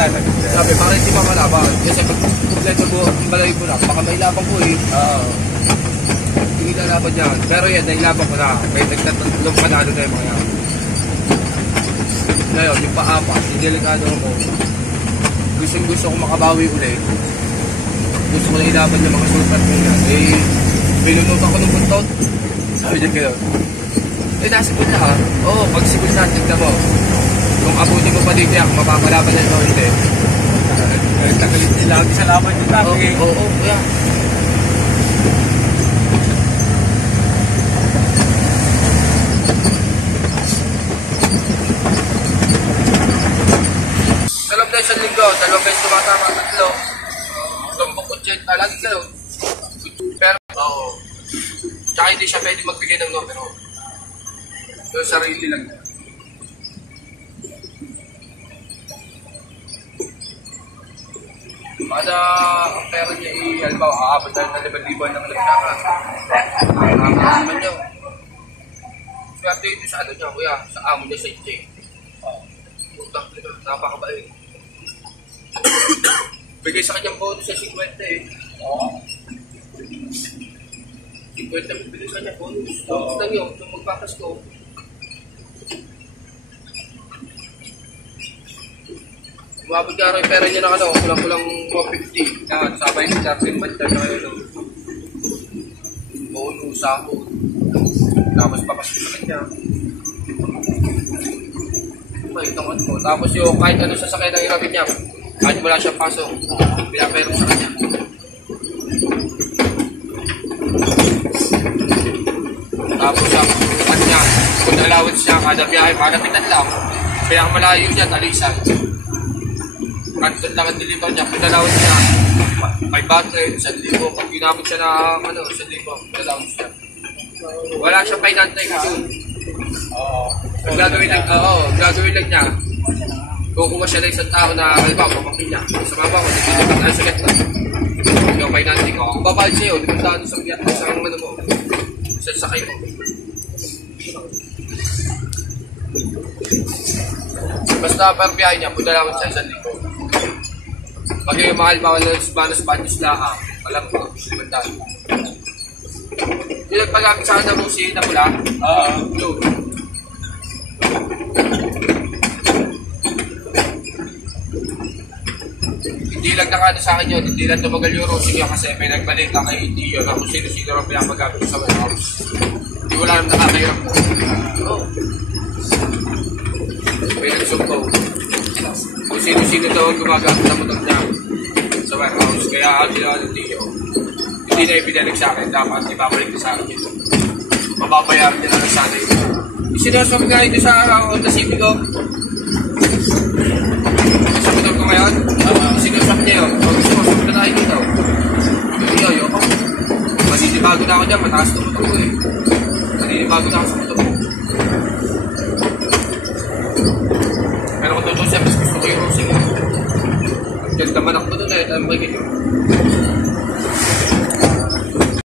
Sabi, para hindi mamalaban. Kasi pag kompleto po, ang balay ko na, baka may labang ko eh. Hindi na laban yan. Pero yan, nailaban ko na. May nagtatlong panalo na yung mga yan. Ngayon, yung pa-apat, yung delikado ako. Gusto ko makabawi ulit. Gusto ko na ilaban yung mga super ko yan. Eh, pinunod ako ng buntot. Sabi niya kayo. Eh, nasigod na ha. Oo, pag sigod na, tignan mo. Kung abutin mo pa dito yan, kung mapapalaban na ito, hindi. Nagtagalit nila lagi sa laban yung tabi. Oo, yan. Sa loob na isang linggo, 2 beses tumatama, 3. Tumbok 80, lagi ka doon. Pero, oo. Tsaka hindi siya pwede magbigay ng numero. So, sarili lang niya. Kada ang pera niya i-albaw, aabot tayo ng 5,000 ng nagtaka. Ang naman niyo. Swerte ito sa ano niya, kuya, sa amo niya sa J. Utang nito, napakabait. Bigay sa kanyang bonus sa 50 eh. 50 bibili sa kanya bonus. Bonus lang yun, nung magpapas ko. Umabot ka rin pera niya ng ano, kulang-kulang 450. Yan, sabay ni Darwin Manta na yun. Bonus ako. Tapos papasok sa kanya. Ito nga po. Tapos yung kahit ano sasakay ng irabit niya, kahit wala siyang pasok, pinapero sa kanya. Tapos ang kanya, kung allowance siya, kada biyahe, parapitan lang. Pinakamalayo niya, talisan. Kanton lang ang deliver niya, pinalawin niya. May battery, 1,000. Pag ginamit siya ng 1,000, pinalawin siya. Wala siyang pinantay kasi. Ang gagawin lang niya. Kukuha siya ng isang tao na halimbawa, pamangkin niya. Sa mama ko, dito ka tayo sa gitna. Yung pinantay ko. Kung babahal siya yun, limuntaan sa gitna sa ano mo. Sa sakay mo. Basta per biyahe niya, pinalawin siya 1,000. Pag yung mahal bawal ng Spanish laang, alam ko, simantan. Yung nagpagamit sa akin ng Rusi na pula, blue. Hindi lang nakano sa akin yun, hindi lang tumagal yung Rusi yun kasi may nagbalita kay Dio na kung sino-sino ang pinapagamit sa warehouse. Hindi wala naman nakakahirap mo. May nagsumbaw. Kung sino-sino daw ang gumagamit na motor niya sa warehouse. Kaya ang ginawa ng Dio, hindi na ipinalik sa akin. Dapat ibabalik na sa akin yun. Mababayaran niya na sa akin. Isinasok nga ito sa Honda Civic ko. Sa motor ko ngayon, isinasok niya yun. Isinasok na tayo dito. Hindi ayoko. Maninibago na ako dyan. Mataas na motor ko eh. Maninibago na ako sa motor ko. Pero kung totoo siya, mas gusto ko yung Rosing. Ang ganda man ako doon eh, tayo magiging.